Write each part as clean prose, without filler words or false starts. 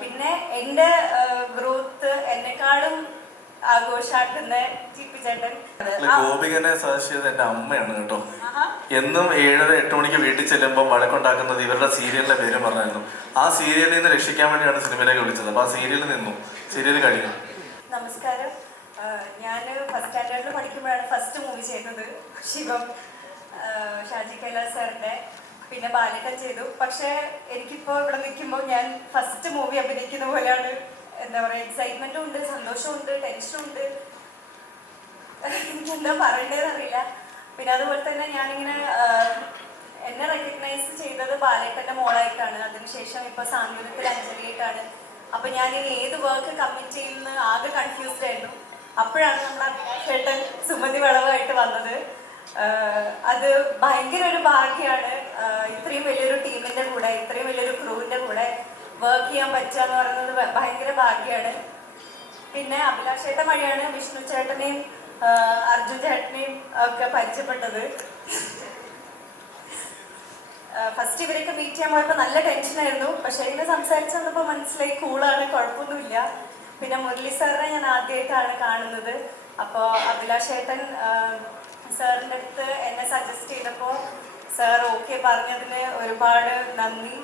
പിന്നെ എൻ്റെ ഗ്രോത്ത് എന്നെക്കാളും ആഘോഷാക്കുന്ന ജിപി ചേട്ടൻ. ഗോപികനെ സജസ്റ്റ് ചെയ്തത് എന്റെ അമ്മയാണ് കേട്ടോ. എന്നും 7:30-8 മണിക്ക് വീട്ടിൽ ചെല്ലുമ്പോൾ വഴക്കുണ്ടാക്കുന്നത് ഇവരുടെ സീരിയലിന്റെ പേര് പറഞ്ഞായിരുന്നു. ആ സീരിയലിൽ നിന്ന് രക്ഷിക്കാൻ വേണ്ടിയാണ് സിനിമയിലേക്ക് വിളിച്ചത്. അപ്പൊ ആ സീരിയലിൽ നിന്നു. സീരിയൽ കഴിഞ്ഞു. നമസ്കാരം. ഞാൻ ഫസ്റ്റ് സ്റ്റാൻഡേർഡിൽ പഠിക്കുമ്പോഴാണ് ഫസ്റ്റ് മൂവി ചെയ്തത്. ശിവം, ഷാജി കൈലാസ് സാറിന്റെ. പിന്നെ ബാലേട്ടൻ ചെയ്തു. പക്ഷെ എനിക്കിപ്പോ ഇവിടെ നിൽക്കുമ്പോൾ ഞാൻ ഫസ്റ്റ് മൂവി അഭിനയിക്കുന്ന പോലെയാണ്. എന്താ പറയാ, എക്സൈറ്റ്മെന്റും ഉണ്ട്, സന്തോഷവും ഉണ്ട്, ടെൻഷനും ഉണ്ട്. എനിക്ക് എന്താ പറയേണ്ടതെന്ന് അറിയില്ല. പിന്നെ അതുപോലെ തന്നെ ഞാനിങ്ങനെ എന്നെ റെക്കഗ്നൈസ് ചെയ്തത് ബാലേട്ടന്റെ മോളായിട്ടാണ്. അതിനുശേഷം ഇപ്പൊ സാന്ത്വനത്തിൽ അഞ്ജലിയായിട്ടാണ്. അപ്പൊ ഞാൻ ഇനി ഏത് വർക്ക് കമ്മിറ്റ് ചെയ്യുന്ന ആകെ കൺഫ്യൂസ്ഡ് ആയിരുന്നു. അപ്പോഴാണ് നമ്മുടെ ചേട്ടൻ സുമതി വളവായിട്ട് വന്നത്. അത് ഭയങ്കര ഒരു ഭാഗ്യമാണ്. ഇത്രയും വലിയൊരു ടീമിന്റെ കൂടെ, ഇത്രയും വലിയൊരു ക്രൂവിന്റെ കൂടെ വർക്ക് ചെയ്യാൻ പറ്റുക എന്ന് പറയുന്നത് ഭയങ്കര ഭാഗ്യമാണ്. പിന്നെ അഭിലാഷ് ചേട്ടൻ വഴിയാണ് വിഷ്ണു ചേട്ടനെയും അർജുൻ ചേട്ടനെയും ഒക്കെ പരിചയപ്പെട്ടത്. ഫസ്റ്റ് ഇവരൊക്കെ മീറ്റ് ചെയ്യാൻ പോയപ്പോൾ നല്ല ടെൻഷനായിരുന്നു. പക്ഷെ ഇങ്ങനെ സംസാരിച്ച് വന്നപ്പോൾ മനസ്സിലായി കൂളാണ്, കുഴപ്പമൊന്നുമില്ല. പിന്നെ മുരളി സാറിനെ ഞാൻ ആദ്യമായിട്ടാണ് കാണുന്നത്. അപ്പോൾ അഭിലാഷ് ചേട്ടൻ സാറിൻ്റെ അടുത്ത് എന്നെ സജസ്റ്റ് ചെയ്തപ്പോൾ സാർ ഓക്കെ പറഞ്ഞതിന് ഒരുപാട് നന്ദി.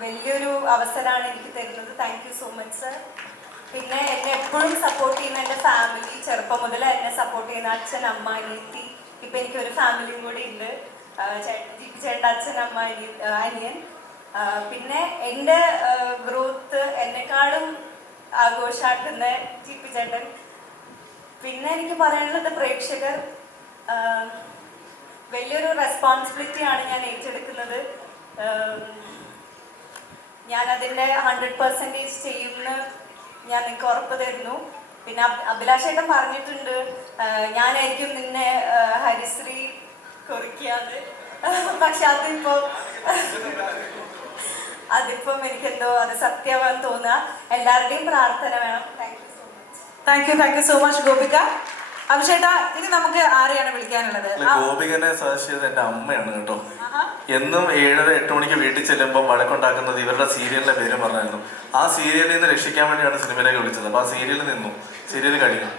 വലിയൊരു അവസരമാണ് എനിക്ക് തരുന്നത്. Thank you so much sir. പിന്നെ എന്നെ എപ്പോഴും സപ്പോർട്ട് ചെയ്യുന്ന എൻ്റെ ഫാമിലി, ചെറുപ്പം മുതൽ എന്നെ സപ്പോർട്ട് ചെയ്യുന്ന അച്ഛൻ, അമ്മ, അനിയത്തി. ഇപ്പം എനിക്കൊരു ഫാമിലിയും കൂടി ഉണ്ട്. ചേട്ടൻ, അച്ഛൻ, അമ്മ, അനിയൻ. പിന്നെ എൻ്റെ ഗ്രോത്ത് എന്നെക്കാളും ആഘോഷാക്കുന്ന ജിപി ചേട്ടൻ. പിന്നെ എനിക്ക് പറയാനുള്ളത് പ്രേക്ഷകർ. വലിയൊരു റെസ്പോൺസിബിലിറ്റിയാണ് ഞാൻ ഏറ്റെടുക്കുന്നത്. ഞാനതിൻ്റെ 100% ചെയ്യുമെന്ന് ഞാൻ നിങ്ങൾക്ക് ഉറപ്പ് തരുന്നു. പിന്നെ അഭിലാഷേട്ടൻ പറഞ്ഞിട്ടുണ്ട് ഞാനായിരിക്കും നിന്നെ ഹരിശ്രീ കുറിക്കാതെ. പക്ഷെ അതിപ്പം എനിക്കെന്തോ അത് സത്യമാണെന്ന് തോന്നുക. എല്ലാവരുടെയും പ്രാർത്ഥന വേണം. Thank you so much Gopika. അഭിഷേട്ടാ, ഇനി നമുക്ക് ആരെയാണ് വിളിക്കാനുള്ളത്? ഗോപികനെ സജസ്റ്റ് ചെയ്തത് എന്റെ അമ്മയാണ് കേട്ടോ. എന്നും 7:30-8 മണിക്ക് വീട്ടിൽ ചെല്ലുമ്പോൾ വഴക്കുണ്ടാക്കുന്നത് ഇവരുടെ സീരിയലിന്റെ പേര് പറഞ്ഞായിരുന്നു. ആ സീരിയലിൽ നിന്ന് രക്ഷിക്കാൻ വേണ്ടിയാണ് സിനിമയിലേക്ക് വിളിച്ചത്. അപ്പൊ ആ സീരിയലിൽ നിന്നു. സീരിയൽ കഴിഞ്ഞു.